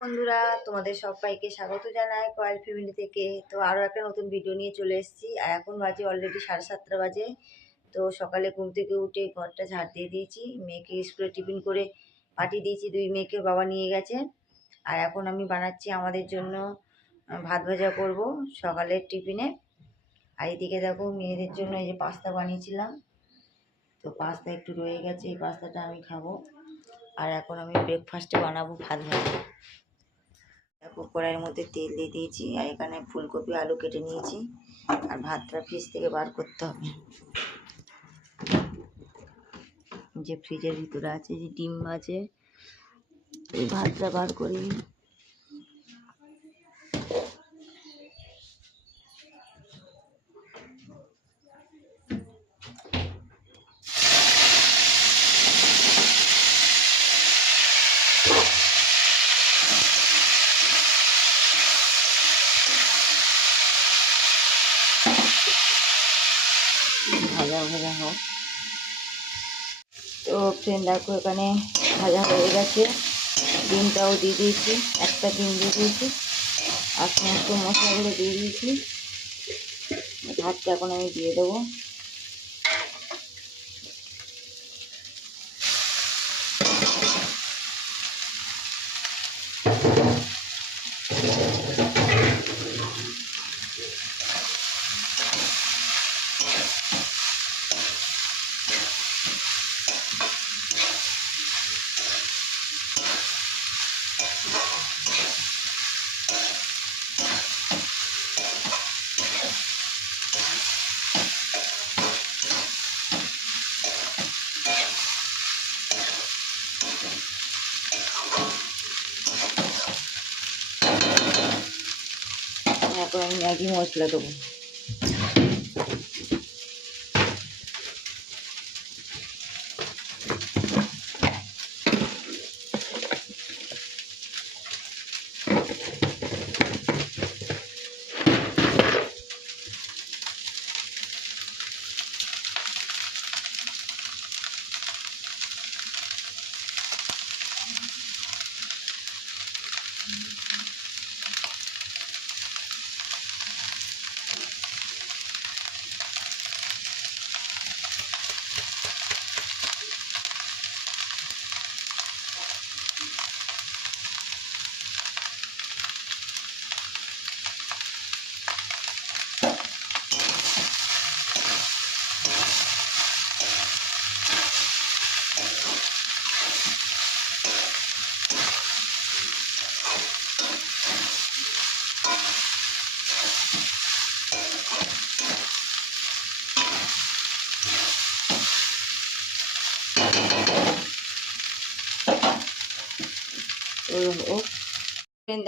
বন্ধুরা, তোমাদের সবাইকে স্বাগত জানাই কয়েল ফ্যামিলি থেকে। তো আরও একটা নতুন ভিডিও নিয়ে চলে এসেছি। আর এখন বাজে অলরেডি সাড়ে সাতটা বাজে। তো সকালে ঘুম থেকে উঠে ঘরটা ঝাড় দিয়ে দিয়েছি। মেয়েকে স্কুলে টিফিন করে পাঠিয়ে দিয়েছি। দুই মেয়েকে বাবা নিয়ে গেছে। আর এখন আমি বানাচ্ছি আমাদের জন্য ভাত ভাজা করব সকালের টিফিনে আর এদিকে দেখো, মেয়েদের জন্য এই যে পাস্তা বানিয়েছিলাম। তো পাস্তা একটু রয়ে গেছে, এই পাস্তাটা আমি খাব। আর এখন আমি ব্রেকফাস্টে বানাবো ভাত ভাজা। দেখো কড়াইয়ের মধ্যে তেল দিয়ে দিয়েছি আর এখানে ফুলকপি, আলু কেটে নিয়েছি আর ভাতটা ফ্রিজ থেকে বার করতে হবে যে ফ্রিজের ভিতরে আছে যে ডিম আছে, এই ভাতটা বার করে নিই। ভাজা হোক তো ফ্রেন্ড দেখো, এখানে ভাজা হয়ে গেছে। ডিমটাও দিয়ে দিয়েছি, একটা ডিম দিয়ে দিয়েছি। আর সমস্ত মশলাগুলো দিয়ে দিয়েছি। ভাতটা এখন আমি দিয়ে দেবো। এখন আমি ম্যাগি মশলা দেবো।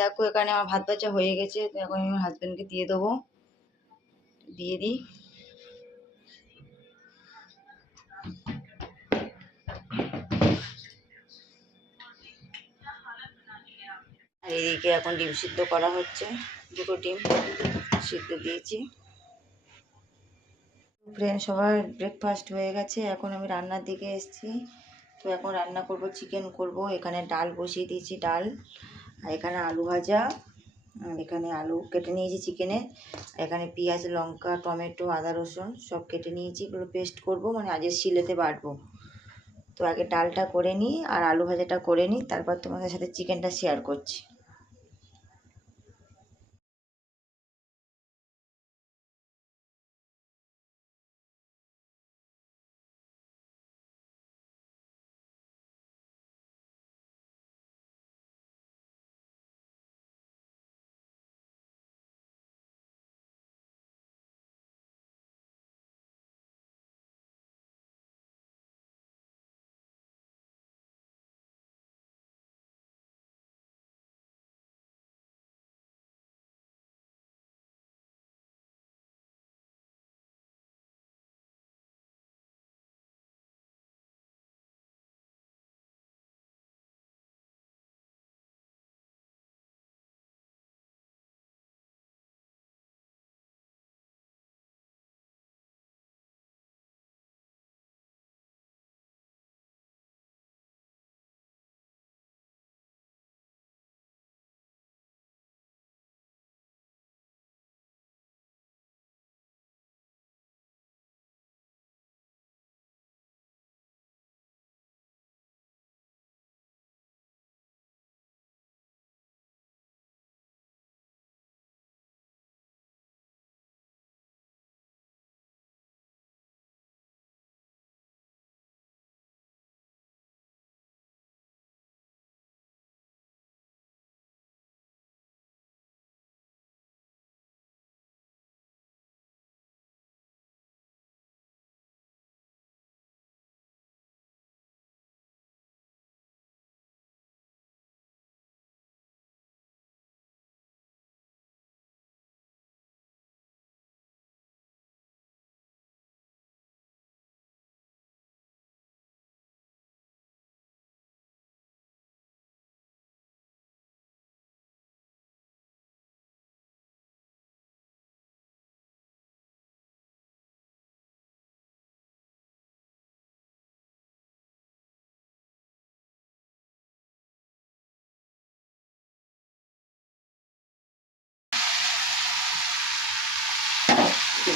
দেখো, এখানে আমার ভাত ভাজা হয়ে গেছে, তো এখন আমি আমার হাজব্যান্ডকে দিয়ে দেবো। দিয়ে দিই। আর এদিকে এখন ডিম সিদ্ধ করা হচ্ছে, দুটো ডিম সিদ্ধ দিয়েছি। ফ্রেন্ড সবার ব্রেকফাস্ট হয়ে গেছে, এখন আমি রান্নার দিকে এসেছি। তো এখন রান্না করব চিকেন করব, এখানে ডাল বসিয়ে দিয়েছি, ডাল। আর এখানে আলু ভাজা এখানে আলু কেটে নিয়েছি চিকেনে। এখানে পেঁয়াজ, লঙ্কা, টমেটো, আদা, রসুন সব কেটে নিয়েছি। এগুলো পেস্ট করব মানে আজের শিলেতে বাটবো। তো আগে ডালটা করে নিই আর আলু ভাজাটা করে নিই, তারপর তোমাদের সাথে চিকেনটা শেয়ার করছি।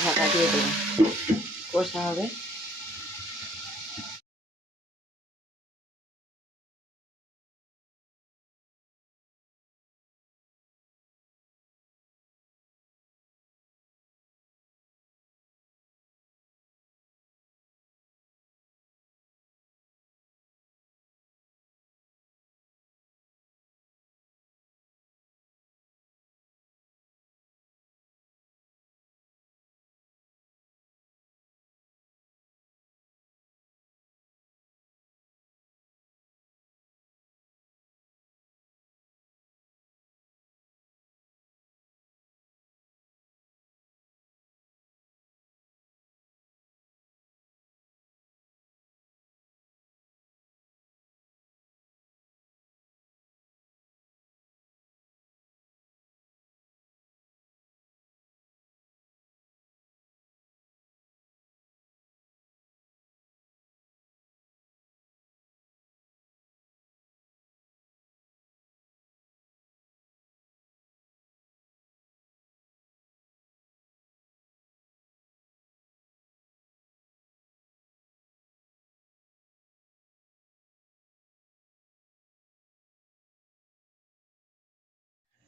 ঢাকা দিয়ে দেবো। কষা হবে।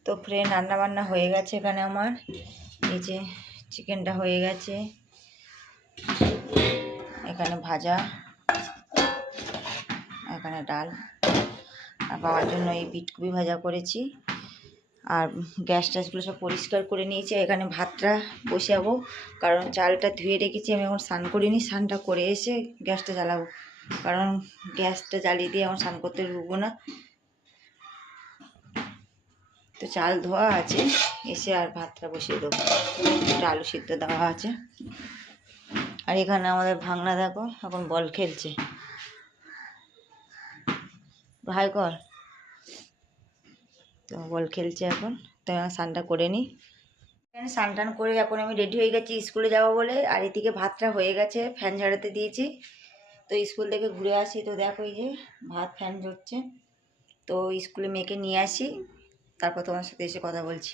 তো ফ্রেন্ড রান্না বান্না হয়ে গেছে এখানে আমার। এই যে চিকেনটা হয়ে গেছে। এখানে ভাজা, এখানে ডাল। আর বাবার জন্য এই বিটকুবি ভাজা করেছি। আর গ্যাস ট্যাসগুলো সব পরিষ্কার করে নিয়েছি। এখানে ভাতটা বসাবো, কারণ চালটা ধুয়ে রেখেছি। আমি এখন স্নান করিনি, স্নানটা করে এসে গ্যাসটা জ্বালাবো। কারণ গ্যাসটা জ্বালিয়ে দিয়ে আমার স্নান করতে ঢুকবো না। তো চাল ধোয়া আছে, এসে আর ভাতটা বসিয়ে দেবো। একটু আলু সিদ্ধ দেওয়া আছে। আর এখানে আমাদের ভাঙনা দেখো, এখন বল খেলছে। ভাই কর। তো বল খেলছে এখন। তো স্নানটা করে নিই স্নান টান করে এখন আমি রেডি হয়ে গেছি স্কুলে যাব বলে। আর এদিকে ভাতটা হয়ে গেছে ফ্যান ঝাড়াতে দিয়েছি। তো স্কুল থেকে ঘুরে আসি। তো দেখো এই যে, ভাত ফ্যান ঝরছে। তো স্কুলে মেয়েকে নিয়ে আসি। তারপর তোমার সাথে এসে কথা বলছি।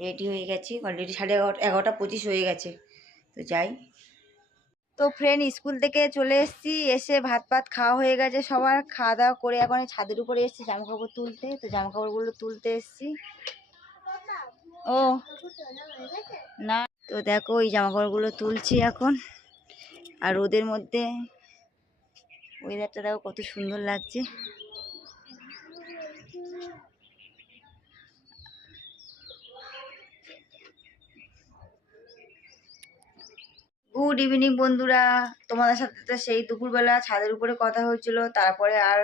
রেডি হয়ে গেছি। অলরেডি সাড়ে এগারোটা এগারোটা পঁচিশ হয়ে গেছে। তো যাই। তো ফ্রেন্ড স্কুল থেকে চলে এসেছি। এসে ভাত পাত খাওয়া হয়ে গেছে সবার। খাওয়া দাওয়া করে এখন ছাদের উপরে এসেছি জামা কাপড় তুলতে। তো জামা কাপড়গুলো তুলতে এসেছি। ও। না। তো দেখো, এই জামা কাপড়গুলো তুলছি এখন। আর রোদের মধ্যে ওয়েদারটা দেখো কত সুন্দর লাগছে। গুড ইভিনিং বন্ধুরা। তোমাদের সাথে তো সেই দুপুরবেলা ছাদের উপরে কথা হয়েছিল, তারপরে আর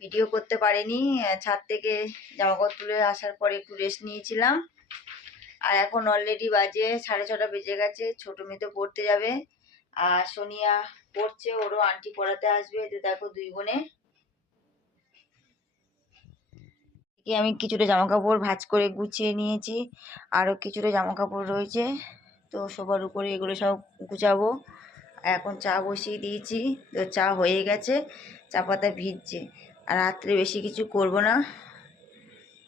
ভিডিও করতে পারিনি। ছাদ থেকে জামাকাপড় তুলে আসার পরে একটু রেস্ট নিয়েছিলাম। আর এখন অলরেডি বাজে, সাড়ে ছটা বেজে গেছে, ছোটো মেয়ে তো পড়তে যাবে। আর সোনিয়া পড়ছে, ওরও আন্টি পড়াতে আসবে তো দেখো দুই বোনে। আমি কিছুটা জামা কাপড় ভাঁজ করে গুছিয়ে নিয়েছি, আরও কিছুটা জামা কাপড় রয়েছে। তো সবার উপরে এগুলো সব গুছাবো। এখন চা বসিয়ে দিয়েছি, তো চা হয়ে গেছে, চা পাতা ভিজছে। আর রাত্রে বেশি কিছু করব না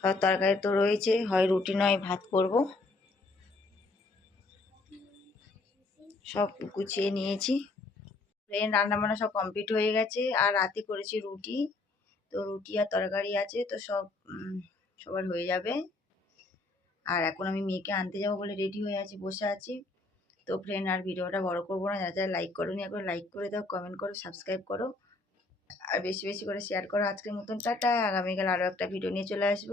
হয় তরকারি তো রয়েছে, হয় রুটি নয়, ভাত করব। সব গুছিয়ে নিয়েছি। ট্রেন রান্নাবান্না সব কমপ্লিট হয়ে গেছে, আর রাতে করেছি রুটি। তো রুটি আর তরকারি আছে, তো সব সবার হয়ে যাবে। আর এখন আমি মেয়েকে আনতে যাব বলে রেডি হয়ে আছি, বসে আছি। তো ফ্রেন্ড আর ভিডিওটা বড় করব না, যারা যারা লাইক করো নি একবার লাইক করে দাও কমেন্ট করো সাবস্ক্রাইব করো। আর বেশি বেশি করে শেয়ার করো। আজকের মতন টাটা আগামীকাল আরও একটা ভিডিও নিয়ে চলে আসব।